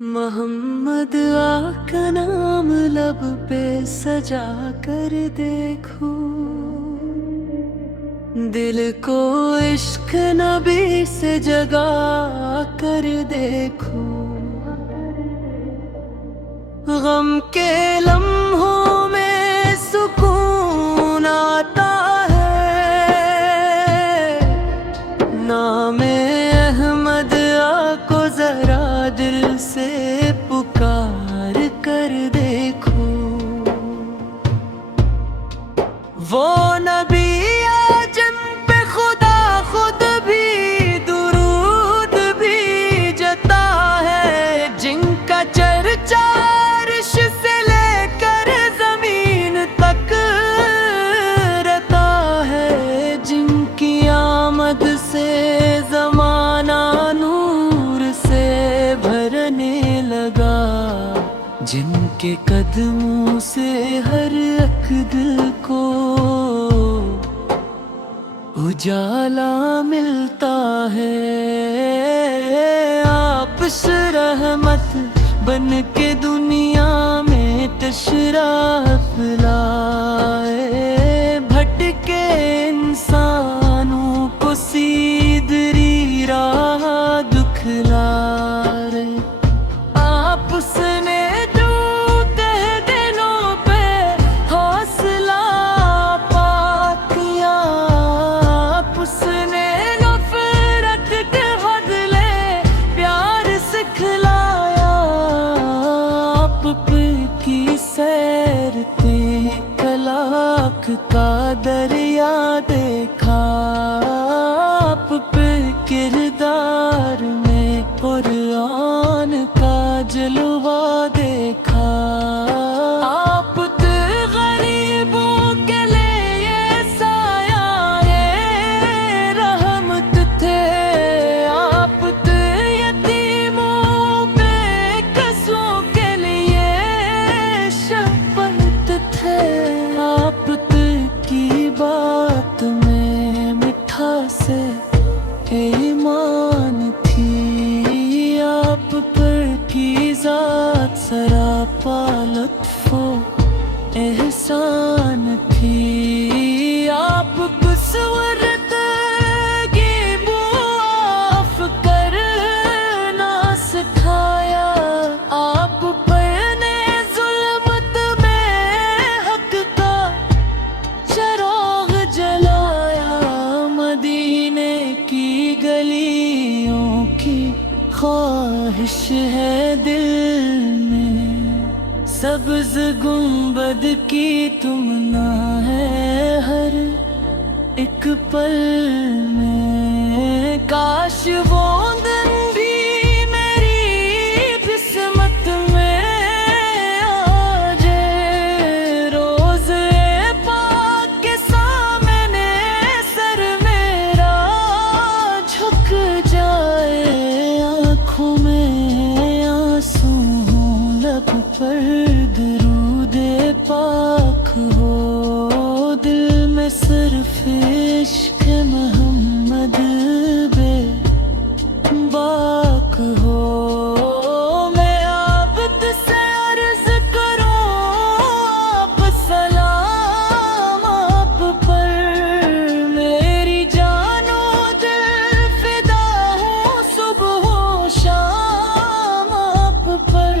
मोहम्मद आका नाम लब पे सजा कर देखो, दिल को इश्क नबी से जगा कर देखो। गम के लम्हों में सुकून आता है, नामे अहमद आको जरा दिल से पुकार कर देखो। वो नबी जिन पे खुदा खुद भी दुरूद भेजता है, जिनका चर्चा अर्श से लेकर जमीन तक रहता है, जिनकी आमद से जमाना नूर से भरने लगा, जिनके कदमों से हर एक दिल को उजाला मिलता है। आप रहमत बन के दुनिया में तशरीफ लाए, भटके इंसानों को सीधी राह दिखलाए। आप उसने का दरिया देखा, आप पे किरदार में कुरान का जलवा देखा। आप गरीबों के लिए साया ये रहमत थे, आप यतीमों पे कसों के लिए शफकत थे। आप बात में मिठास ईमान थी, आप पर की जात सरापा लुत्फो एहसान थी। आप कुसवरत की मुआफ करना सिखाया, आप ख्वाहिश है दिल में, सब्ज़ गुंबद की तुमना है हर एक पल में। काश वो दिन भी मेरी किस्मत में आ जाए, रोज़े पाक के सामने सर मेरा झुक जाए। आँखों में आंसू हों, लब पर दरूदे पाक हो, दिल में सिर्फ इश्क मोहम्मद बेबाक हो। मैं आबद से अर्ज करूं आप सलाम आप पर, मेरी जानो दिल फिदा हूँ सुबह शाम आप पर।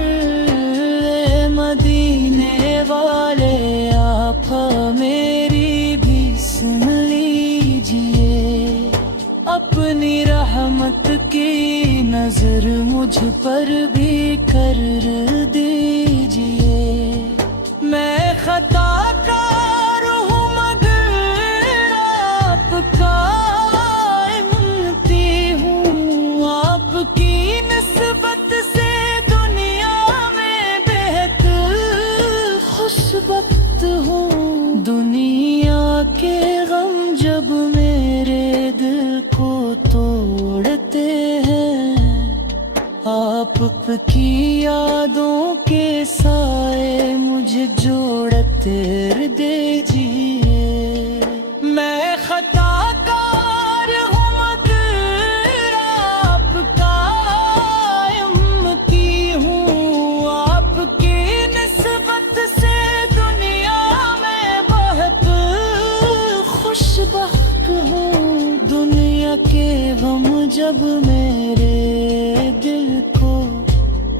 मदीने वाले आप मेरी भी सुन लीजिए, अपनी रहमत की नजर मुझ पर भी कर दीजिए। मैं खताकार हूँ मगर आपका उम्मती हूँ, आपकी निस्बत से दुनिया में बेहद खुशबख्त हूँ। दुनिया के गम जब मेरे दिल को तोड़ते हैं, आप की यादों के साए मुझे जोड़ते दीजिए। मैं खताकार हूँ मगर आपका उम्मती हूँ, जब मेरे दिल को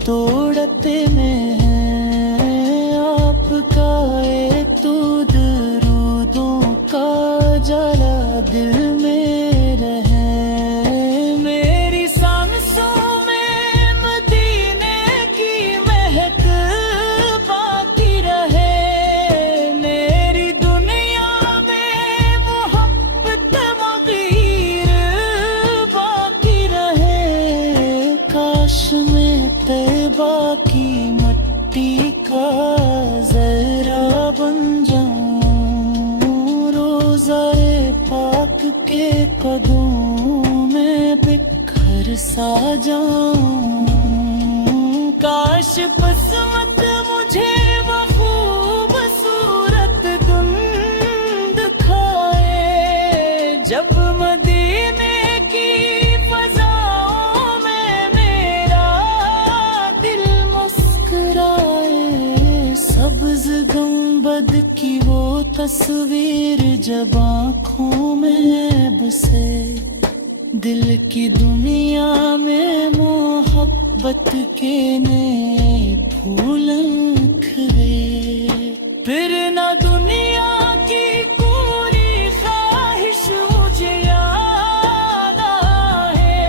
तोड़ते में है आपका एक तो दरूदों का जला दिल में रहे। मेरी सांसों में मदीने की महक बाकी रहे। मेरी दुनिया में मोहब्बत मगीर बाकी रहे। काश में तैबा की मट्टी का जरा बन जाऊं, रोज़ाए पाक के कदमों में बिखर सा जाऊं। काश बसमत मुझे वो खूबसूरत धुंध खाए, जब मदीने की फजाओं में मेरा दिल मुस्कुराए। सब्ज गुंबद की वो तस्वीर जब आँखों में बसे, दिल की दुनिया में मोहब्बत के नए फूल खिले। फिर न दुनिया की पूरी ख्वाहिश मुझे याद आए,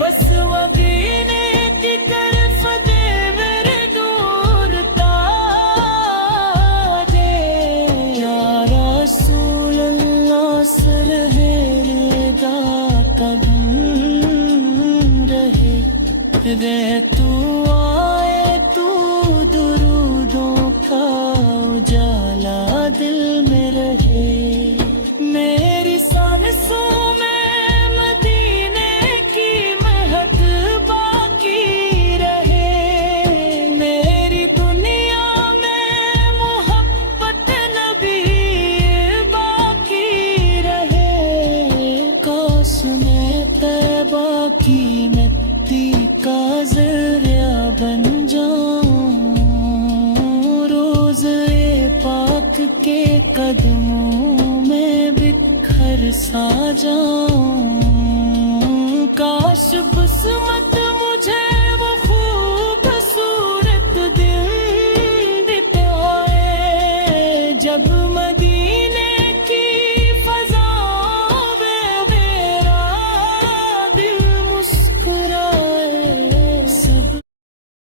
बस मदीने की तरफ दे मेरे दूर ताजे। या रसूल अल्लाह सरहदा कदम रहे, रे तू आए तू दुरूदों का उजाला दिल में रहे। मेरी सांसों में मदीने की महक बाकी रहे। मेरी दुनिया में मोहब्बत नबी बाकी रहे। काश में तैबा की मिट्टी का ज़रिया बन जाऊं, रोज़े पाक के कदमों में बिखर सा जाऊं। काश बसमत